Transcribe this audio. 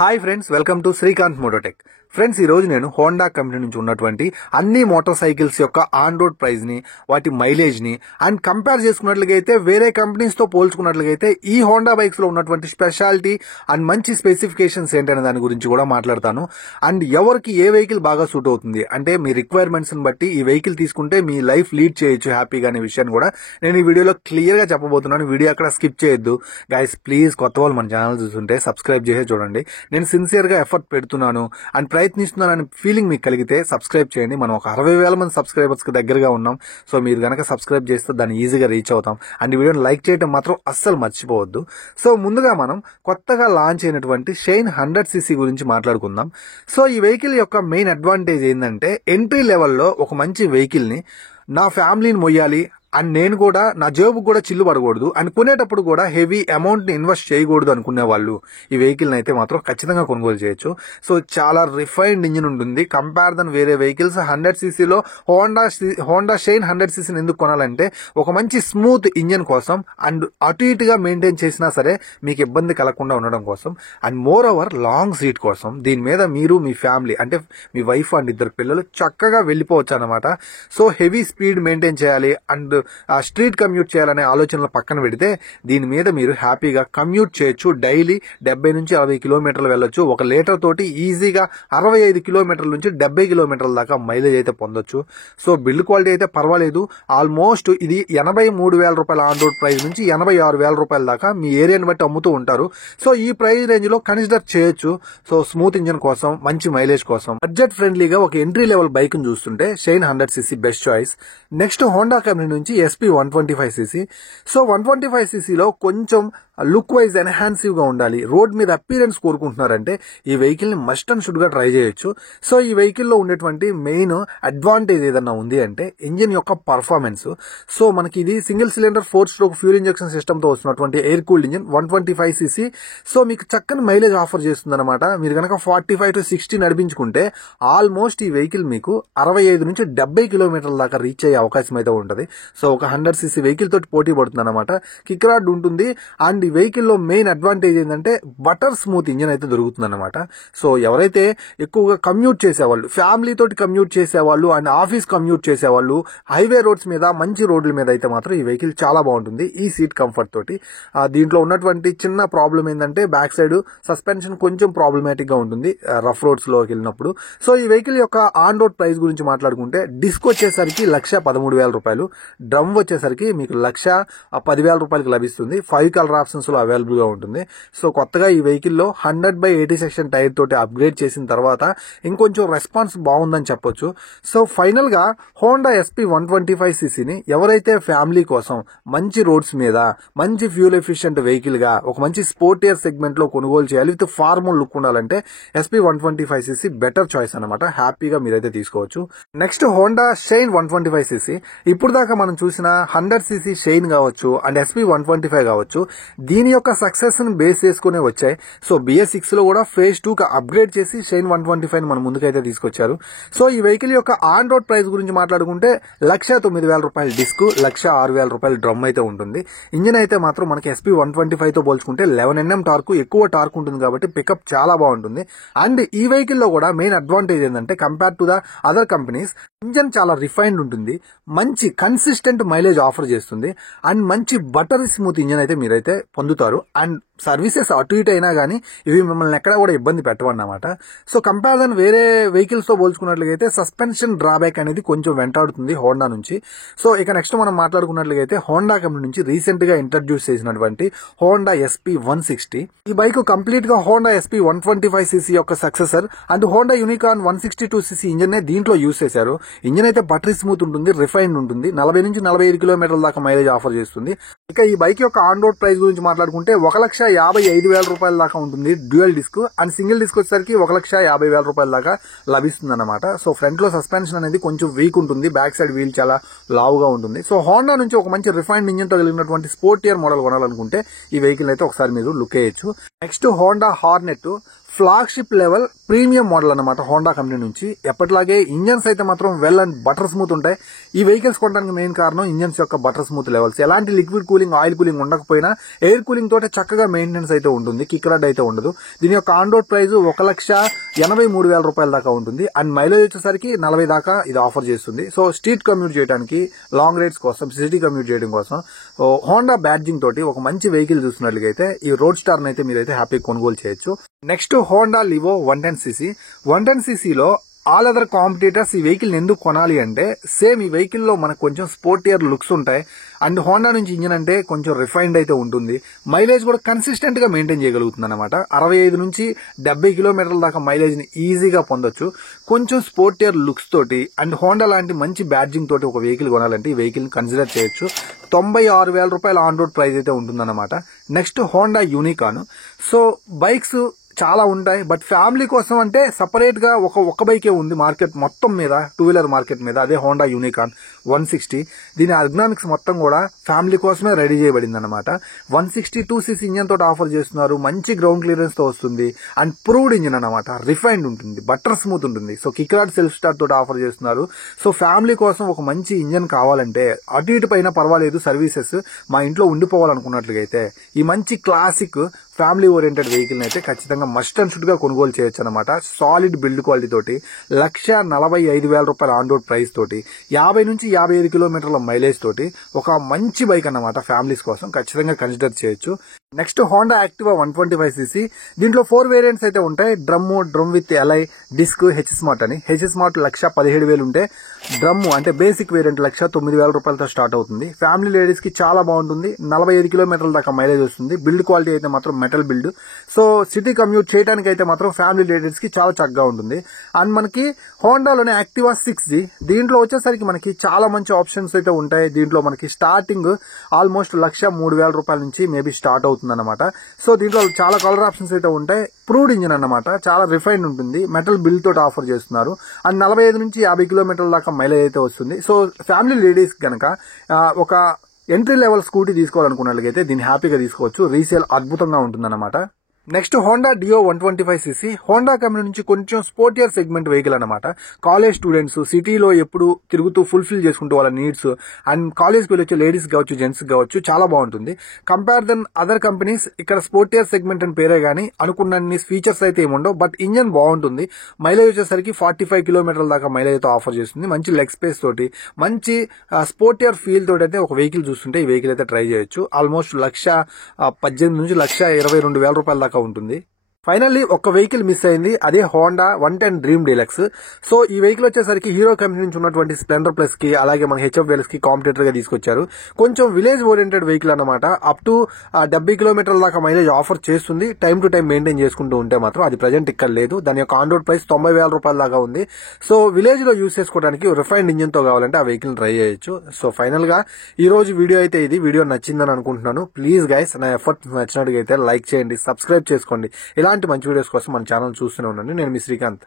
Hi friends, welcome to Srikanth Mototech. Friends, ఈ రోజు నేను హోండా కంపెనీ నుంచి ఉన్నటువంటి అన్ని మోటార్ సైకిల్స్ యొక్క ఆన్ రోడ్ ప్రైస్ ని, వాటి మైలేజ్ ని అండ్ కంపేర్ చేసుకున్నట్లయితే వేరే కంపెనీస్ తో పోల్చుకున్నట్లయితే ఈ హోండా బైక్స్ లో ఉన్నటువంటి స్పెషాలిటీ అండ్ మంచి స్పెసిఫికేషన్స్ ఏంటనే దాని గురించి కూడా మాట్లాడతాను. అండ్ ఎవరికి ఏ వెహికల్ బాగా సూట్ అవుతుంది అంటే మీ రిక్వైర్మెంట్స్ ని బట్టి ఈ వెహికల్ తీసుకుంటే మీ లైఫ్ లీడ్ చేయొచ్చు హ్యాపీగా అనే విషయాన్ని కూడా నేను ఈ వీడియోలో క్లియర్ గా చెప్పబోతున్నాను. వీడియో అక్కడ స్కిప్ చేయొద్దు గైస్. ప్లీజ్ కొత్త వాళ్ళు మన ఛానల్ చూస్తుంటే సబ్స్క్రైబ్ చేసే చూడండి. నేను సిన్సియర్ గా ఎఫర్ట్ పెడుతున్నాను అండ్ ప్రయత్నిస్తున్నానని ఫీలింగ్ మీకు కలిగితే సబ్స్క్రైబ్ చేయండి. మనం ఒక 60,000 మంది సబ్స్క్రైబర్స్ కి దగ్గరగా ఉన్నాం. సో మీరు గనక సబ్స్క్రైబ్ చేస్తే దాన్ని ఈజీగా రీచ్ అవుతాం. అండ్ ఈ వీడియోని లైక్ చేయడం మాత్రం అస్సలు మర్చిపోవద్దు. సో ముందుగా మనం కొత్తగా లాంచ్ అయినటువంటి షైన్ 100cc గురించి మాట్లాడుకుందాం. సో ఈ వెహికల్ యొక్క మెయిన్ అడ్వాంటేజ్ ఏంటంటే ఎంట్రీ లెవెల్లో ఒక మంచి వెహికల్ ని నా ఫ్యామిలీని మొయ్యాలి అండ్ నేను కూడా నా జేబుకు కూడా చిల్లు పడకూడదు అండ్ కొనేటప్పుడు కూడా హెవీ అమౌంట్ ని ఇన్వెస్ట్ చేయకూడదు అనుకునే వాళ్ళు ఈ వెహికల్ అయితే మాత్రం ఖచ్చితంగా కొనుగోలు చేయొచ్చు. సో చాలా రిఫైన్డ్ ఇంజిన్ ఉంటుంది కంపేర్ దన్ వేరే vehicles. 100cc Honda shine 100cc ఎందుకు కొనాలంటే ఒక మంచి స్మూత్ ఇంజిన్ కోసం అండ్ అటు ఇటుగా మెయింటైన్ చేసినా సరే మీకు ఇబ్బంది కలగకుండా ఉండడం కోసం and more over long seat కోసం. దీని మీద మీరు మీ ఫ్యామిలీ అంటే మీ వైఫ్ అండ్ ఇద్దరు పిల్లలు చక్కగా వెళ్ళిపోవచ్చు అనమాట. సో హెవీ స్పీడ్ మెయింటైన్ చేయాలి అండ్ స్ట్రీట్ కమ్యూట్ చేయాలనే ఆలోచనలు పక్కన పెడితే దీని మీద మీరు హ్యాపీగా కమ్యూట్ చేయొచ్చు. డైలీ 70 నుంచి 60 కిలోమీటర్లు వెళ్ళొచ్చు. 1 లీటర్ తోటి ఈజీగా 65 కిలోమీటర్ల నుంచి 70 కిలోమీటర్ల దాకా మైలేజ్ అయితే పొందొచ్చు. సో బిల్డ్ క్వాలిటీ అయితే పర్వాలేదు. ఆల్మోస్ట్ ఇది 83,000 రూపాయల ఆన్ రోడ్ ప్రైస్ నుంచి 86,000 రూపాయల దాకా మీ ఏరియాని బట్టి అమ్ముతూ ఉంటారు. సో ఈ ప్రైస్ రేంజ్ లో కన్సిడర్ చేయొచ్చు. సో స్మూత్ ఇంజిన్ కోసం, మంచి మైలేజ్ కోసం, బడ్జెట్ ఫ్రెండ్లీగా ఒక ఎంట్రీ లెవెల్ బైక్ ని చూస్తుంటే shine 100cc best choice. Next Honda company నుంచి SP 125cc. సో 125cc లో కొంచెం లుక్ వైజ్ ఎన్హాన్సివ్ గా ఉండాలి, రోడ్ మీద అపీరెన్స్ కోరుకుంటున్నారంటే ఈ వెహికల్ ని మస్ట్ అండ్ షుడ్ గా ట్రై చేయొచ్చు. సో ఈ వెహికల్ లో ఉండేటువంటి మెయిన్ అడ్వాంటేజ్ ఏదన్నా ఉంది అంటే ఇంజిన్ యొక్క పర్ఫార్మెన్స్. సో మనకి ఇది single cylinder 4-stroke fuel injection system తో వస్తున్నటువంటి air cooled engine 125cc. So మీకు చక్కని మైలేజ్ ఆఫర్ చేస్తుంది అనమాట. మీరు కనుక 45 to 60 నడిపించుకుంటే ఆల్మోస్ట్ ఈ వెహికల్ మీకు 65 నుంచి 70 కిలోమీటర్ల దాకా రీచ్ అయ్యే అవకాశం అయితే ఉంటుంది. సో ఒక 100cc వెహికల్ తోటి పోటీ పడుతుంది అనమాట. కిక్ రాడ్ ఉంటుంది అండ్ ఈ వెహికల్ లో మెయిన్ అడ్వాంటేజ్ ఏంటంటే బటర్ స్మూత్ ఇంజిన్ అయితే దొరుకుతుంది అనమాట. సో ఎవరైతే ఎక్కువగా కమ్యూట్ చేసేవాళ్ళు, ఫ్యామిలీ తోటి కమ్యూట్ చేసేవాళ్ళు అండ్ ఆఫీస్ కమ్యూట్ చేసేవాళ్ళు, హైవే రోడ్స్ మీద మంచి రోడ్ల మీద అయితే మాత్రం ఈ వెహికల్ చాలా బాగుంటుంది ఈ సీట్ కంఫర్ట్ తోటి. దీంట్లో ఉన్నటువంటి చిన్న ప్రాబ్లం ఏంటంటే బ్యాక్ సైడ్ సస్పెన్షన్ కొంచెం ప్రాబ్లమేటిక్ గా ఉంటుంది రఫ్ రోడ్స్ లోకి వెళ్ళినప్పుడు. సో ఈ వెహికల్ యొక్క ఆన్ రోడ్ ప్రైస్ గురించి మాట్లాడుకుంటే డిస్క్ వచ్చేసరికి 1,13,000 రూపాయలు, డ్రమ్ వచ్చేసరికి మీకు 1,10,000 రూపాయలకి లభిస్తుంది. 5 కలర్ ఆప్షన్స్ లో అవైలబుల్ గా ఉంటుంది. సో కొత్తగా ఈ వెహికల్ లో 100/80 సెక్షన్ టైర్ తోటి అప్గ్రేడ్ చేసిన తర్వాత ఇంకొంచెం రెస్పాన్స్ బాగుందని చెప్పొచ్చు. సో ఫైనల్ గా హోండా SP 125cc ని ఎవరైతే ఫ్యామిలీ కోసం మంచి రోడ్స్ మీద మంచి ఫ్యూల్ ఎఫిషియెంట్ వెహికల్ గా ఒక మంచి స్పోర్టియర్ సెగ్మెంట్ లో కొనుగోలు చేయాలి విత్ ఫార్మల్ లుక్ ఉండాలంటే SP 125cc బెటర్ చాయిస్ అనమాట. హ్యాపీగా మీరైతే తీసుకోవచ్చు. Next Honda shine 125cc. ఇప్పుడు దాకా మనం చూసిన 100cc షైన్ కావచ్చు అండ్ SP 125 కావచ్చు, దీని యొక్క సక్సెస్ ని బేస్ చేసుకునే వచ్చాయి. సో BS6 లో కూడా phase 2 కి అప్గ్రేడ్ చేసి షైన్ 125 మన ముందుకైతే తీసుకొచ్చారు. సో ఈ వెహికల్ యొక్క ఆన్ రోడ్ ప్రైస్ గురించి మాట్లాడుకుంటే 1,09,000 రూపాయల డిస్క్, 1,06,000 రూపాయల డ్రమ్ అయితే ఉంటుంది. ఇంజిన్ అయితే మాత్రం మనకి SP 125 తో పోల్చుకుంటే 11 Nm టార్క్, ఎక్కువ టార్క్ ఉంటుంది కాబట్టి పికప్ చాలా బాగుంటుంది. అండ్ ఈ వెహికల్ లో కూడా మెయిన్ అడ్వాంటేజ్ ఏంటంటే compare to the other companies engine చాలా రిఫైన్డ్ ఉంటుంది, మంచి కన్సిస్టెంట్ మైలేజ్ ఆఫర్ చేస్తుంది అండ్ మంచి బటర్ స్మూత్ ఇంజిన్ అయితే మీరైతే పొందుతారు. అండ్ సర్వీసెస్ అటు ఇటు అయినా కానీ ఇవి మిమ్మల్ని ఎక్కడా కూడా ఇబ్బంది పెట్టవన్నమాట. సో కంపారిజన్ వేరే వెహికల్స్ తో పోల్చుకున్నట్లయితే సస్పెన్షన్ డ్రాబ్యాక్ అనేది కొంచెం వెంటాడుతుంది హోండా నుంచి. సో ఇక నెక్స్ట్ మనం మాట్లాడుకున్నట్లయితే హోండా కంపెనీ నుంచి రీసెంట్ గా ఇంట్రడ్యూస్ చేసినటువంటి హోండా SP 160. ఈ బైక్ కంప్లీట్ గా హోండా SP 125cc యొక్క successor and Honda unicorn 162cc engine నే దీంట్లో యూజ్ చేశారు. ఇంజిన్ అయితే బటరీ స్మూత్ ఉంటుంది, రిఫైన్డ్ ఉంటుంది, 40 నుంచి 45 కిలోమీటర్ల దాకా మైలేజ్ ఆఫర్ చేస్తుంది. ఇక ఈ బైక్ యొక్క ఆన్ రోడ్ ప్రైస్ గురించి మాట్లాడుకుంటే 1,55,000 రూపాయల దాకా ఉంటుంది dual disc and single disc వచ్చేసరికి 1,50,000 రూపాయల దాకా లభిస్తుంది అనమాట. సో ఫ్రంట్ లో సస్పెన్షన్ అనేది కొంచెం వీక్ ఉంటుంది, బ్యాక్ సైడ్ వీల్ చాలా లావుగా ఉంటుంది. సో హోండా నుంచి ఒక మంచి రిఫైన్డ్ ఇంజిన్ తో కలిగినటువంటి స్పోర్టియర్ మోడల్ కొనాలనుకుంటే ఈ వెహికల్ అయితే ఒకసారి మీరు లుక్ వేయచ్చు. Next Honda Hornet flagship level premium model అన్నమాట హోండా కంపెనీ నుంచి. ఎప్పటిలాగే ఇంజన్స్ అయితే మాత్రం వెల్ అండ్ బటర్ స్మూత్ ఉంటాయి. ఈ వెహికల్స్ కొనడానికి మెయిన్ కారణం ఇంజన్స్ యొక్క బటర్ స్మూత్ లెవెల్స్. ఎలాంటి లిక్విడ్ కూలింగ్, ఆయిల్ కూలింగ్ ఉండకపోయినా ఎయిర్ కూలింగ్ తోటే చక్కగా మెయింటెనెన్స్ అయితే ఉంటుంది. కిక్ రాడ్ అయితే ఉండదు. దీని యొక్క ఆన్ రోడ్ ప్రైస్ 1,83,000 రూపాయల దాకా ఉంటుంది. అండ్ మైలేజ్ వచ్చేసరికి 40 దాకా ఇది ఆఫర్ చేస్తుంది. సో స్ట్రీట్ కమ్యూట్ చేయడానికి, లాంగ్ రైడ్స్ కోసం, సిటీ కమ్యూట్ చేయడం కోసం హోండా బ్యాడ్జింగ్ తోటి ఒక మంచి వెహికల్ చూస్తున్నట్లయితే ఈ రోడ్ స్టార్ అయితే మీరైతే హ్యాపీ కొనుగోలు చేయొచ్చు. Next Honda Livo 110cc. 110cc లో ఆల్ అదర్ కాంపిటీటర్స్ ఈ వెహికల్ ఎందుకు కొనాలి అంటే, సేమ్ ఈ వెహికల్ లో మనకు కొంచెం స్పోర్టియర్ లుక్స్ ఉంటాయి. అండ్ హోండా నుంచి ఇంజిన్ అంటే కొంచెం రిఫైన్డ్ అయితే ఉంటుంది. మైలేజ్ కూడా కన్సిస్టెంట్ గా మెయింటైన్ చేయగలుగుతుంది అనమాట. 65 నుంచి 70 కిలోమీటర్ల దాకా మైలేజ్ ని ఈజీగా పొందొచ్చు. కొంచెం స్పోర్టియర్ లుక్స్ తోటి అండ్ హోండా లాంటి మంచి బ్యాడ్జింగ్ తోటి ఒక వెహికల్ కొనాలంటే ఈ వెహికల్ ని కన్సిడర్ చేయొచ్చు. 96,000 రూపాయల ఆన్ రోడ్ ప్రైస్ అయితే ఉంటుందన్నమాట. Next Honda unicorn. So bikes చాలా ఉంటాయి, బట్ ఫ్యామిలీ కోసం అంటే సపరేట్ గా ఒక బైకే ఉంది మార్కెట్ మొత్తం మీద, టూ వీలర్ మార్కెట్ మీద. అదే హోండా యూనికాన్ 160. దీని ఎర్గనామిక్స్ మొత్తం కూడా ఫ్యామిలీ కోసమే రెడీ చేయబడింది అనమాట. 162cc ఇంజన్ తోటి ఆఫర్ చేస్తున్నారు. మంచి గ్రౌండ్ క్లియరెన్స్ తో వస్తుంది. అండ్ ప్రూవ్డ్ ఇంజన్ అనమాట. రిఫైన్డ్ ఉంటుంది, బటర్ స్మూత్ ఉంటుంది. So kick rod self start తోటి ఆఫర్ చేస్తున్నారు. సో ఫ్యామిలీ కోసం ఒక మంచి ఇంజన్ కావాలంటే, అటు ఇటు పైన పర్వాలేదు సర్వీసెస్, మా ఇంట్లో ఉండిపోవాలనుకున్నట్లుగా అయితే ఈ మంచి క్లాసిక్ ఫ్యామిలీ ఓరియంటెడ్ వెహికల్ అయితే ఖచ్చితంగా మస్ట్ అండ్ షుడ్ గా కొనుగోలు చేయొచ్చు అనమాట. సాలిడ్ బిల్డ్ క్వాలిటీ తోటి 1,45,000 రూపాయల ఆన్ రోడ్ ప్రైస్ తోటి 50 నుంచి 55 కిలోమీటర్ల మైలేజ్ తోటి ఒక మంచి బైక్ అన్నమాట. ఫ్యామిలీస్ కోసం ఖచ్చితంగా కన్సిడర్ చేయొచ్చు. Next Honda Activa 125cc. దీంట్లో 4 వేరియంట్స్ అయితే ఉంటాయి. Drum with alloy, disc, H smart అని. హెచ్ స్మార్ట్ 1,17,000 ఉంటే, డ్రమ్ అంటే బేసిక్ వేరియంట్ 1,09,000 రూపాయలతో స్టార్ట్ అవుతుంది. ఫ్యామిలీ లేడీస్ కి చాలా బాగుంటుంది. 45 కిలోమీటర్ల దాకా మైలేజ్ వస్తుంది. బిల్డ్ క్వాలిటీ అయితే మాత్రం metal build. So city commute చేయడానికి అయితే మాత్రం ఫ్యామిలీ లేడీస్ కి చాలా చక్కగా ఉంటుంది. అండ్ మనకి హోండాలోనే యాక్టివా 6G. దీంట్లో వచ్చేసరికి మనకి చాలా మంచి ఆప్షన్స్ అయితే ఉంటాయి. దీంట్లో మనకి స్టార్టింగ్ ఆల్మోస్ట్ 1,03,000 రూపాయల నుంచి మేబీ స్టార్ట్ అవుతుంది అన్నమాట. సో దీంట్లో చాలా కలర్ ఆప్షన్స్ అయితే ఉంటాయి. ప్రూవ్డ్ ఇంజిన్ అన్నమాట. చాలా రిఫైన్డ్ ఉంటుంది. మెటల్ బిల్డ్ తోటి ఆఫర్ చేస్తున్నారు. అండ్ 45 నుంచి 50 కిలోమీటర్ల దాకా మైలేజ్ అయితే వస్తుంది. సో ఫ్యామిలీ లేడీస్ కనుక ఒక ఎంట్రీ లెవెల్ స్కూటీ తీసుకోవాలనుకున్నట్లయితే దీన్ని హ్యాపీగా తీసుకోవచ్చు. రీసేల్ అద్భుతంగా ఉంటుందన్నమాట. నెక్స్ట్ హోండా డియో 125cc. హోండా కంపెనీ నుంచి కొంచెం స్పోర్టియర్ సెగ్మెంట్ వెహికల్ అనమాట. కాలేజ్ స్టూడెంట్స్ సిటీలో ఎప్పుడు తిరుగుతూ ఫుల్ఫిల్ చేసుకుంటూ వాళ్ళ నీడ్స్, అండ్ కాలేజ్కి వెళ్ళి వచ్చే లేడీస్ కావచ్చు, జెంట్స్ కావచ్చు, చాలా బాగుంటుంది. కంపేర్ దెన్ అదర్ కంపెనీస్ ఇక్కడ స్పోర్టియర్ సెగ్మెంట్ అని పేరే గానీ అనుకున్న ఫీచర్స్ అయితే ఏముండవు. బట్ ఇంజన్ బాగుంటుంది. మైలేజ్ వచ్చేసరికి 45 కిలోమీటర్ల దాకా మైలేజ్ అయితే ఆఫర్ చేస్తుంది. మంచి లెగ్ స్పేస్ తోటి, మంచి స్పోర్టియర్ ఫీల్ తోటి అయితే ఒక వెహికల్ చూస్తుంటే ఈ వెహికల్ అయితే ట్రై చేయొచ్చు. ఆల్మోస్ట్ 1,18,000 నుంచి 1,22,000 రూపాయల దాకా ఉంటుంది. ఫైనల్లీ ఒక వెహికల్ మిస్ అయింది. అదే హోండా 110 డ్రీమ్ డీలక్స్. సో ఈ వెహికల్ వచ్చేసరికి హీరో కంపెనీ నుంచి ఉన్నటువంటి స్ప్లెండర్ ప్లస్ కి, అలాగే మన హెచ్ఎఫ్ వెల్స్ కి కాంపిటేటర్ గా తీసుకొచ్చారు. కొంచెం విలేజ్ ఓరియంటెడ్ వెహికల్ అనమాట. అప్ టు 70 కిలోమీటర్ల దాకా మైలేజ్ ఆఫర్ చేస్తుంది. టైం టు టైం మెయింటైన్ చేసుకుంటూ ఉంటే మాత్రం. అది ప్రజెంట్ ఇక్కడ లేదు. దాని యొక్క ఆన్ రోడ్ ప్రైస్ 90,000 రూపాయల దాకా ఉంది. సో విలేజ్ లో యూజ్ చేసుకోవడానికి రిఫైన్డ్ ఇంజిన్ తో కావాలంటే ఆ వెహికల్ ట్రై చేయొచ్చు. సో ఫైనల్ గా ఈ రోజు వీడియో అయితే ఇది. వీడియో నచ్చిందని అనుకుంటున్నాను. ప్లీజ్ గైస్, నా ఎఫర్ట్ నచ్చినట్టుగా అయితే లైక్ చేయండి, సబ్స్క్రైబ్ చేసుకోండి. ఇలాంటి మంచి వీడియోస్ కోసం మన ఛానల్ చూస్తూనే ఉండండి. నేను మీ శ్రీకాంత్.